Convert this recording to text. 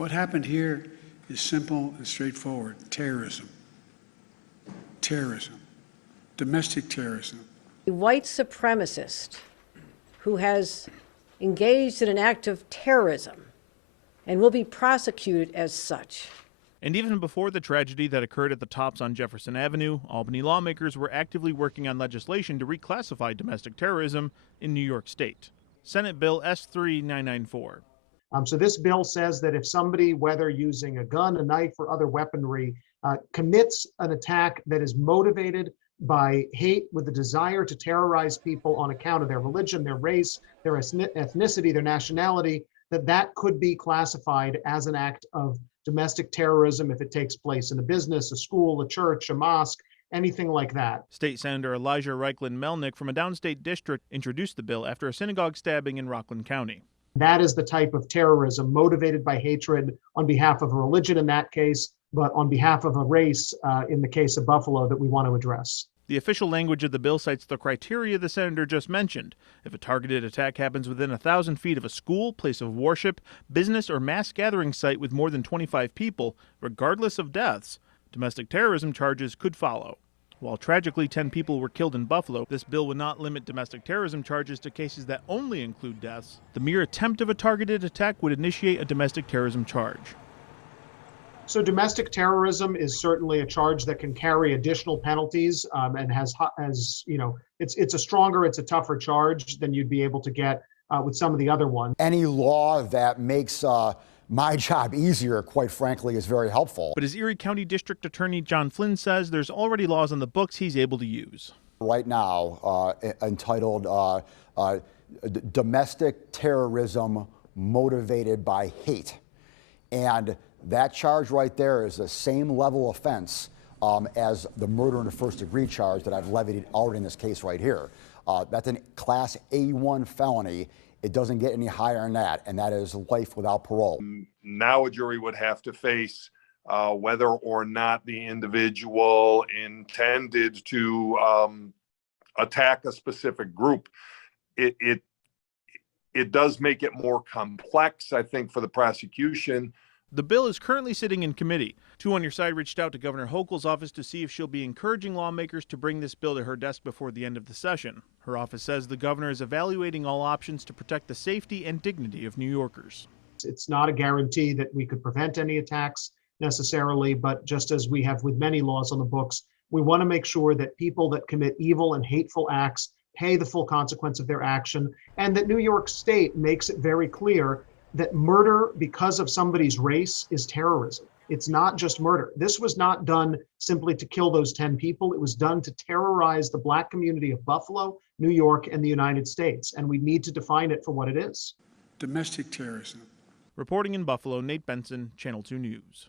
What happened here is simple and straightforward. Terrorism. Terrorism. Domestic terrorism. A white supremacist who has engaged in an act of terrorism and will be prosecuted as such. And even before the tragedy that occurred at the Tops on Jefferson Avenue, Albany lawmakers were actively working on legislation to reclassify domestic terrorism in New York State. Senate Bill S-3994. So this bill says that if somebody, whether using a gun, a knife, or other weaponry, commits an attack that is motivated by hate with the desire to terrorize people on account of their religion, their race, their ethnicity, their nationality, that could be classified as an act of domestic terrorism if it takes place in a business, a school, a church, a mosque, anything like that. State Senator Elijah Reichlin-Melnick from a downstate district introduced the bill after a synagogue stabbing in Rockland County. That is the type of terrorism motivated by hatred on behalf of a religion in that case, but on behalf of a race in the case of Buffalo that we want to address. The official language of the bill cites the criteria the senator just mentioned. If a targeted attack happens within 1,000 feet of a school, place of worship, business, or mass gathering site with more than 25 people, regardless of deaths, domestic terrorism charges could follow. While tragically 10 people were killed in Buffalo, this bill would not limit domestic terrorism charges to cases that only include deaths. The mere attempt of a targeted attack would initiate a domestic terrorism charge. So domestic terrorism is certainly a charge that can carry additional penalties and has you know, it's a tougher charge than you'd be able to get with some of the other ones. Any law that makes my job easier, quite frankly, is very helpful. But as Erie County District Attorney John Flynn says, there's already laws on the books he's able to use. Right now, entitled Domestic Terrorism Motivated by Hate. And that charge right there is the same level offense as the murder in the first degree charge that I've levied already in this case right here. That's a Class A1 felony. It doesn't get any higher than that, and that is life without parole. Now a jury would have to face whether or not the individual intended to attack a specific group. It does make it more complex, I think, for the prosecution. The bill is currently sitting in committee. Two on Your Side reached out to Governor Hochul's office to see if she'll be encouraging lawmakers to bring this bill to her desk before the end of the session. Her office says the governor is evaluating all options to protect the safety and dignity of New Yorkers. It's not a guarantee that we could prevent any attacks necessarily, but just as we have with many laws on the books, we want to make sure that people that commit evil and hateful acts pay the full consequence of their action, and that New York State makes it very clear that murder because of somebody's race is terrorism. It's not just murder. This was not done simply to kill those 10 people. It was done to terrorize the Black community of Buffalo, New York, and the United States. And we need to define it for what it is. Domestic terrorism. Reporting in Buffalo, Nate Benson, Channel 2 News.